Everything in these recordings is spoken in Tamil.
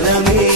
Let me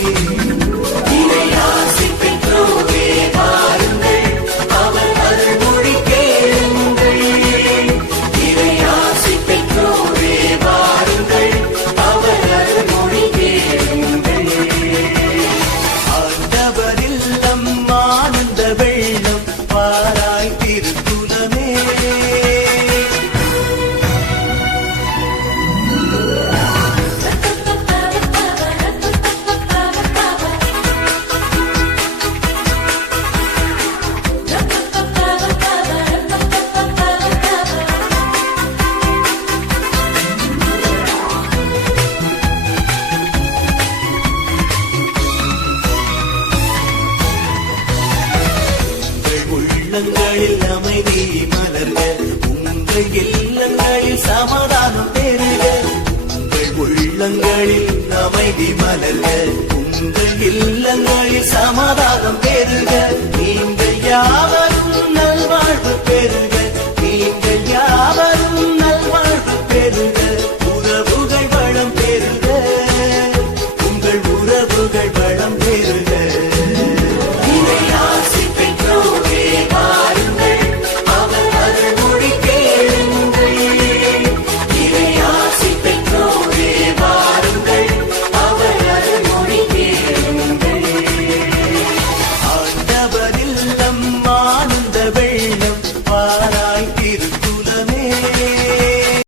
இல்லங்களில் அமைதி மலர்க. உங்கள் இல்லங்களில் சமாதானம் பெருக உங்கள் உள்ளங்களில் அமைதி மலர்க. உங்கள் இல்லங்களில் சமாதானம் பெருக